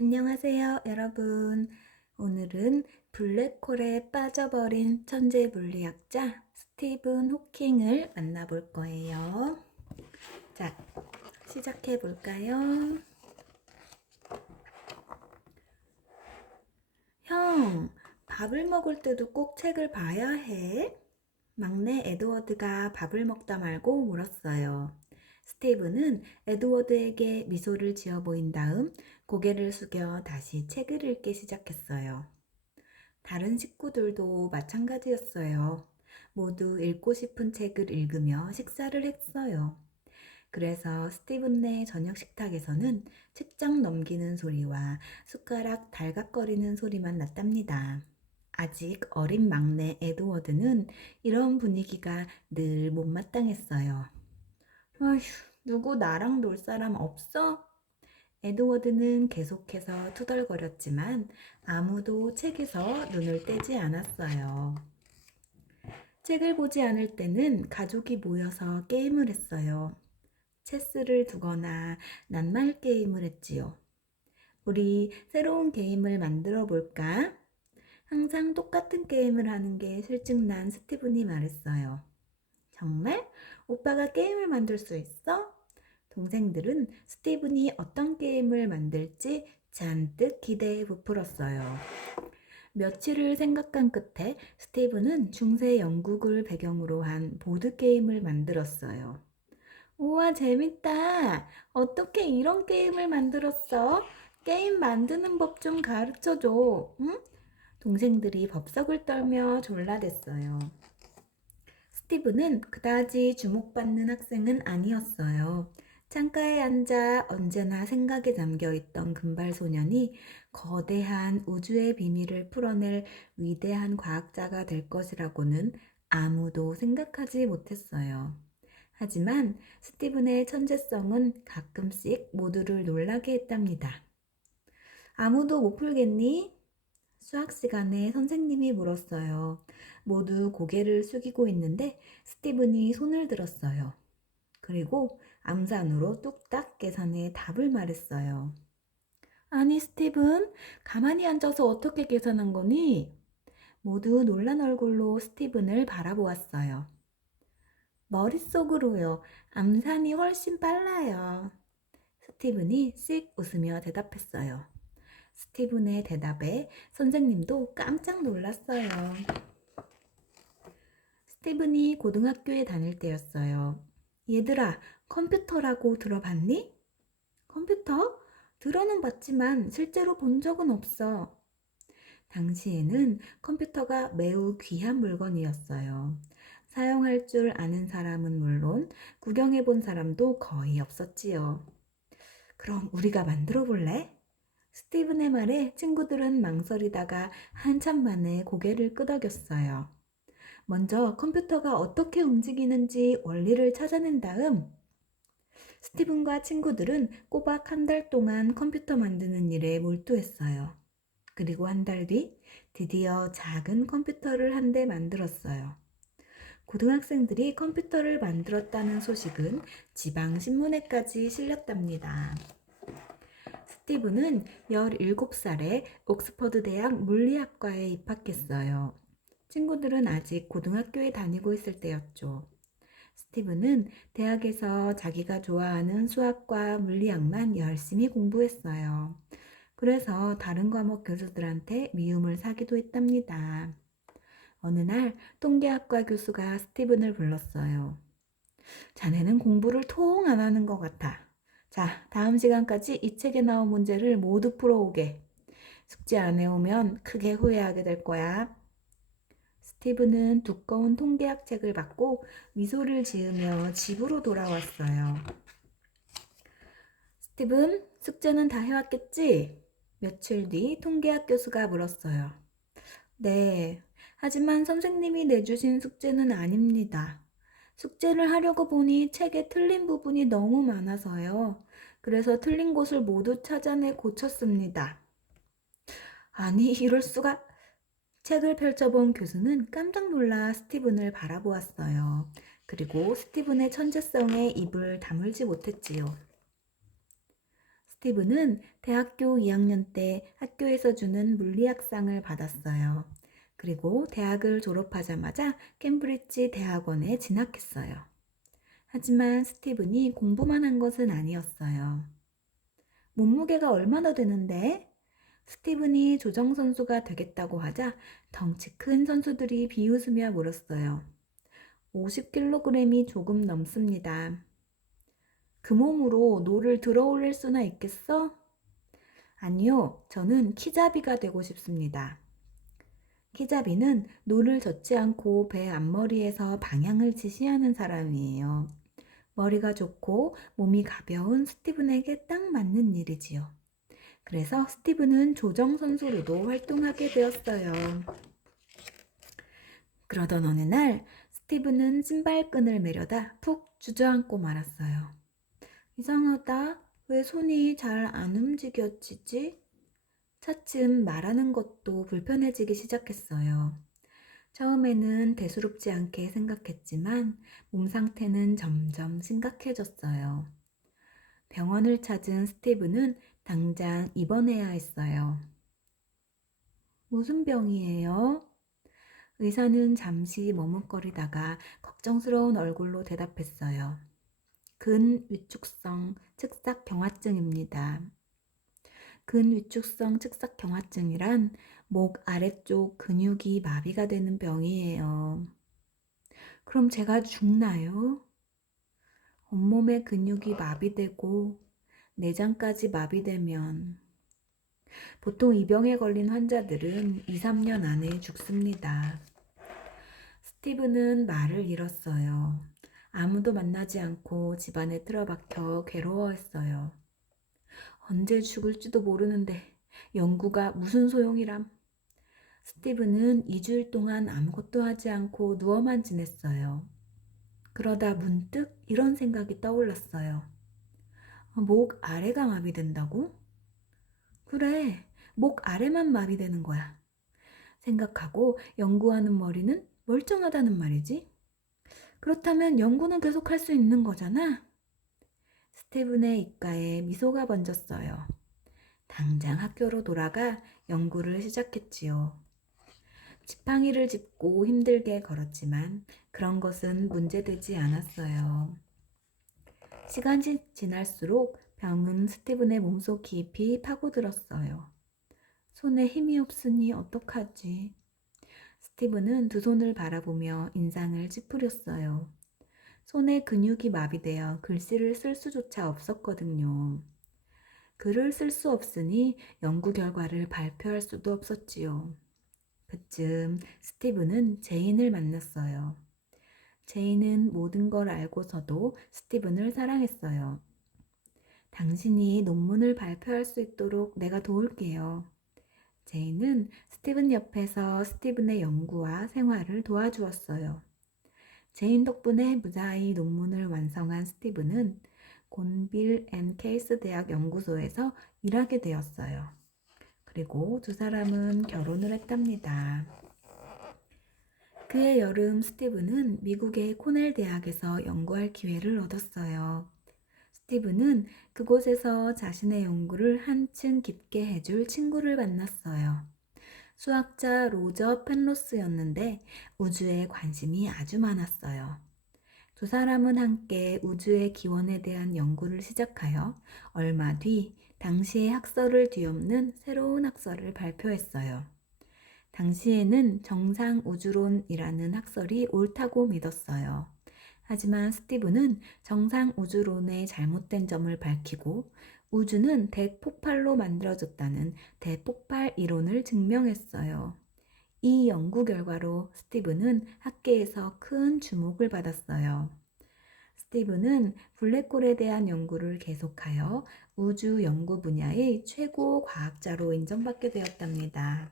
안녕하세요, 여러분. 오늘은 블랙홀에 빠져버린 천재 물리학자 스티븐 호킹을 만나볼 거예요. 자, 시작해 볼까요? 형, 밥을 먹을 때도 꼭 책을 봐야 해? 막내 에드워드가 밥을 먹다 말고 물었어요. 스티븐은 에드워드에게 미소를 지어 보인 다음 고개를 숙여 다시 책을 읽기 시작했어요. 다른 식구들도 마찬가지였어요. 모두 읽고 싶은 책을 읽으며 식사를 했어요. 그래서 스티븐네 저녁 식탁에서는 책장 넘기는 소리와 숟가락 달각거리는 소리만 났답니다. 아직 어린 막내 에드워드는 이런 분위기가 늘 못마땅했어요. 아휴, 누구 나랑 놀 사람 없어? 에드워드는 계속해서 투덜거렸지만 아무도 책에서 눈을 떼지 않았어요. 책을 보지 않을 때는 가족이 모여서 게임을 했어요. 체스를 두거나 낱말 게임을 했지요. 우리 새로운 게임을 만들어 볼까? 항상 똑같은 게임을 하는 게 실증난 스티븐이 말했어요. 정말? 오빠가 게임을 만들 수 있어? 동생들은 스티븐이 어떤 게임을 만들지 잔뜩 기대에 부풀었어요. 며칠을 생각한 끝에 스티븐은 중세 영국을 배경으로 한 보드게임을 만들었어요. 우와, 재밌다. 어떻게 이런 게임을 만들었어? 게임 만드는 법 좀 가르쳐줘. 응? 동생들이 법석을 떨며 졸라댔어요. 스티브는 그다지 주목받는 학생은 아니었어요. 창가에 앉아 언제나 생각에 잠겨있던 금발 소년이 거대한 우주의 비밀을 풀어낼 위대한 과학자가 될 것이라고는 아무도 생각하지 못했어요. 하지만 스티븐의 천재성은 가끔씩 모두를 놀라게 했답니다. 아무도 못 풀겠니? 수학 시간에 선생님이 물었어요. 모두 고개를 숙이고 있는데 스티븐이 손을 들었어요. 그리고 암산으로 뚝딱 계산해 답을 말했어요. 아니, 스티븐, 가만히 앉아서 어떻게 계산한 거니? 모두 놀란 얼굴로 스티븐을 바라보았어요. 머릿속으로요. 암산이 훨씬 빨라요. 스티븐이 씩 웃으며 대답했어요. 스티븐의 대답에 선생님도 깜짝 놀랐어요. 스티븐이 고등학교에 다닐 때였어요. 얘들아, 컴퓨터라고 들어봤니? 컴퓨터? 들어는 봤지만 실제로 본 적은 없어. 당시에는 컴퓨터가 매우 귀한 물건이었어요. 사용할 줄 아는 사람은 물론 구경해 본 사람도 거의 없었지요. 그럼 우리가 만들어 볼래? 스티븐의 말에 친구들은 망설이다가 한참 만에 고개를 끄덕였어요. 먼저 컴퓨터가 어떻게 움직이는지 원리를 찾아낸 다음 스티븐과 친구들은 꼬박 한 달 동안 컴퓨터 만드는 일에 몰두했어요. 그리고 한 달 뒤 드디어 작은 컴퓨터를 한 대 만들었어요. 고등학생들이 컴퓨터를 만들었다는 소식은 지방 신문에까지 실렸답니다. 스티븐은 17살에 옥스퍼드 대학 물리학과에 입학했어요. 친구들은 아직 고등학교에 다니고 있을 때였죠. 스티븐은 대학에서 자기가 좋아하는 수학과 물리학만 열심히 공부했어요. 그래서 다른 과목 교수들한테 미움을 사기도 했답니다. 어느 날 통계학과 교수가 스티븐을 불렀어요. 자네는 공부를 통 안 하는 것 같아. 자, 다음 시간까지 이 책에 나온 문제를 모두 풀어오게. 숙제 안 해오면 크게 후회하게 될 거야. 스티븐은 두꺼운 통계학 책을 받고 미소를 지으며 집으로 돌아왔어요. 스티븐, 숙제는 다 해왔겠지? 며칠 뒤 통계학 교수가 물었어요. 네, 하지만 선생님이 내주신 숙제는 아닙니다. 숙제를 하려고 보니 책에 틀린 부분이 너무 많아서요. 그래서 틀린 곳을 모두 찾아내 고쳤습니다. 아니, 이럴 수가. 책을 펼쳐본 교수는 깜짝 놀라 스티븐을 바라보았어요. 그리고 스티븐의 천재성에 입을 다물지 못했지요. 스티브는 대학교 2학년 때 학교에서 주는 물리학상을 받았어요. 그리고 대학을 졸업하자마자 캠브리지 대학원에 진학했어요. 하지만 스티븐이 공부만 한 것은 아니었어요. 몸무게가 얼마나 되는데? 스티븐이 조정선수가 되겠다고 하자 덩치 큰 선수들이 비웃으며 물었어요. 50kg이 조금 넘습니다. 그 몸으로 노를 들어 올릴 수나 있겠어? 아니요, 저는 키잡이가 되고 싶습니다. 키잡이는 노를 젓지 않고 배 앞머리에서 방향을 지시하는 사람이에요. 머리가 좋고 몸이 가벼운 스티븐에게 딱 맞는 일이지요. 그래서 스티븐은 조정 선수로도 활동하게 되었어요. 그러던 어느 날 스티븐은 신발끈을 매려다 푹 주저앉고 말았어요. 이상하다. 왜 손이 잘 안 움직여지지? 차츰 말하는 것도 불편해지기 시작했어요. 처음에는 대수롭지 않게 생각했지만 몸 상태는 점점 심각해졌어요. 병원을 찾은 스티브는 당장 입원해야 했어요. 무슨 병이에요? 의사는 잠시 머뭇거리다가 걱정스러운 얼굴로 대답했어요. 근위축성 측삭경화증입니다. 근위축성 측삭경화증이란 목 아래쪽 근육이 마비가 되는 병이에요. 그럼 제가 죽나요? 온몸의 근육이 마비되고 내장까지 마비되면 보통 이 병에 걸린 환자들은 2, 3년 안에 죽습니다. 스티브는 말을 잃었어요. 아무도 만나지 않고 집안에 틀어박혀 괴로워했어요. 언제 죽을지도 모르는데 연구가 무슨 소용이람. 스티브는 2주일 동안 아무것도 하지 않고 누워만 지냈어요. 그러다 문득 이런 생각이 떠올랐어요. 목 아래가 마비된다고? 그래, 목 아래만 마비되는 거야. 생각하고 연구하는 머리는 멀쩡하다는 말이지. 그렇다면 연구는 계속 할 수 있는 거잖아. 스티븐의 입가에 미소가 번졌어요. 당장 학교로 돌아가 연구를 시작했지요. 지팡이를 짚고 힘들게 걸었지만 그런 것은 문제되지 않았어요. 시간이 지날수록 병은 스티븐의 몸속 깊이 파고들었어요. 손에 힘이 없으니 어떡하지? 스티븐은 두 손을 바라보며 인상을 찌푸렸어요. 손에 근육이 마비되어 글씨를 쓸 수조차 없었거든요. 글을 쓸 수 없으니 연구 결과를 발표할 수도 없었지요. 그쯤 스티븐은 제인을 만났어요. 제인은 모든 걸 알고서도 스티븐을 사랑했어요. 당신이 논문을 발표할 수 있도록 내가 도울게요. 제인은 스티븐 옆에서 스티븐의 연구와 생활을 도와주었어요. 제인 덕분에 무사히 논문을 완성한 스티븐은 곤빌 앤 케이스 대학 연구소에서 일하게 되었어요. 그리고 두 사람은 결혼을 했답니다. 그해 여름 스티븐은 미국의 코넬 대학에서 연구할 기회를 얻었어요. 스티븐은 그곳에서 자신의 연구를 한층 깊게 해줄 친구를 만났어요. 수학자 로저 펜로스였는데 우주에 관심이 아주 많았어요. 두 사람은 함께 우주의 기원에 대한 연구를 시작하여 얼마 뒤 당시의 학설을 뒤엎는 새로운 학설을 발표했어요. 당시에는 정상 우주론이라는 학설이 옳다고 믿었어요. 하지만 스티븐은 정상 우주론의 잘못된 점을 밝히고 우주는 대폭발로 만들어졌다는 대폭발 이론을 증명했어요. 이 연구 결과로 스티븐은 학계에서 큰 주목을 받았어요. 스티븐은 블랙홀에 대한 연구를 계속하여 우주 연구 분야의 최고 과학자로 인정받게 되었답니다.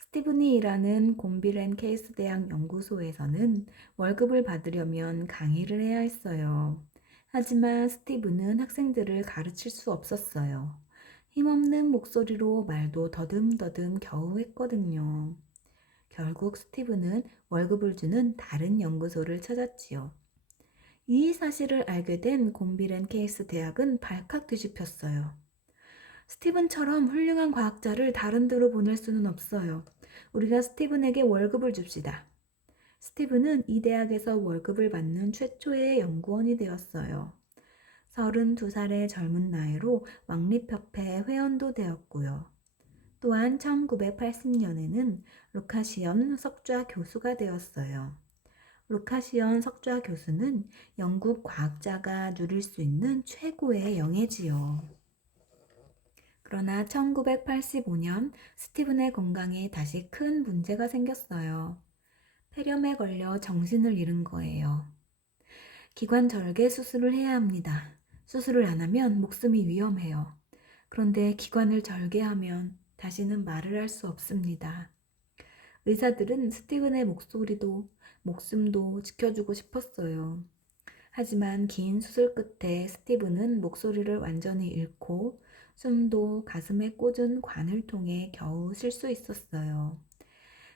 스티븐이 일하는 곰빌 앤 케이스 대학 연구소에서는 월급을 받으려면 강의를 해야 했어요. 하지만 스티븐은 학생들을 가르칠 수 없었어요. 힘없는 목소리로 말도 더듬더듬 겨우 했거든요. 결국 스티븐은 월급을 주는 다른 연구소를 찾았지요. 이 사실을 알게 된 곰빌 앤 케이스 대학은 발칵 뒤집혔어요. 스티븐처럼 훌륭한 과학자를 다른 데로 보낼 수는 없어요. 우리가 스티븐에게 월급을 줍시다. 스티븐은 이 대학에서 월급을 받는 최초의 연구원이 되었어요. 32살의 젊은 나이로 왕립협회 회원도 되었고요. 또한 1980년에는 루카시언 석좌 교수가 되었어요. 루카시언 석좌 교수는 영국 과학자가 누릴 수 있는 최고의 영예지요. 그러나 1985년 스티븐의 건강에 다시 큰 문제가 생겼어요. 폐렴에 걸려 정신을 잃은 거예요. 기관 절개 수술을 해야 합니다. 수술을 안 하면 목숨이 위험해요. 그런데 기관을 절개하면 다시는 말을 할 수 없습니다. 의사들은 스티븐의 목숨도 지켜주고 싶었어요. 하지만 긴 수술 끝에 스티븐은 목소리를 완전히 잃고 숨도 가슴에 꽂은 관을 통해 겨우 쉴 수 있었어요.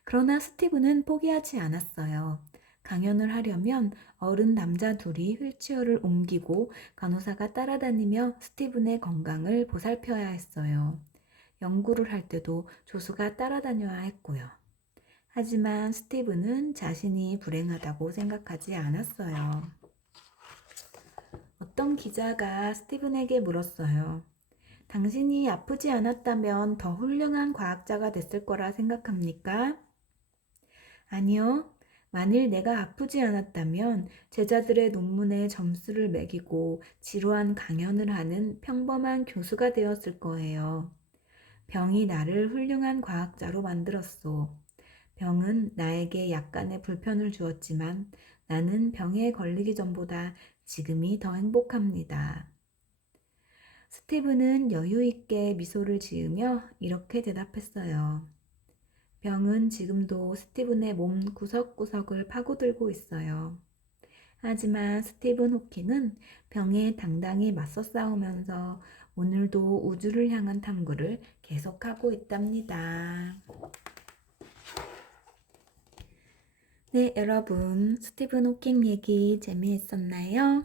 그러나 스티븐은 포기하지 않았어요. 강연을 하려면 어른 남자 둘이 휠체어를 옮기고 간호사가 따라다니며 스티븐의 건강을 보살펴야 했어요. 연구를 할 때도 조수가 따라다녀야 했고요. 하지만 스티븐은 자신이 불행하다고 생각하지 않았어요. 어떤 기자가 스티븐에게 물었어요. 당신이 아프지 않았다면 더 훌륭한 과학자가 됐을 거라 생각합니까? 아니요. 만일 내가 아프지 않았다면 제자들의 논문에 점수를 매기고 지루한 강연을 하는 평범한 교수가 되었을 거예요. 병이 나를 훌륭한 과학자로 만들었소. 병은 나에게 약간의 불편을 주었지만 나는 병에 걸리기 전보다 지금이 더 행복합니다. 스티븐은 여유 있게 미소를 지으며 이렇게 대답했어요. 병은 지금도 스티븐의 몸 구석구석을 파고들고 있어요. 하지만 스티븐 호킹은 병에 당당히 맞서 싸우면서 오늘도 우주를 향한 탐구를 계속하고 있답니다. 네, 여러분, 스티븐 호킹 얘기 재미있었나요?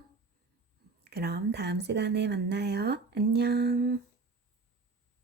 그럼 다음 시간에 만나요. 안녕.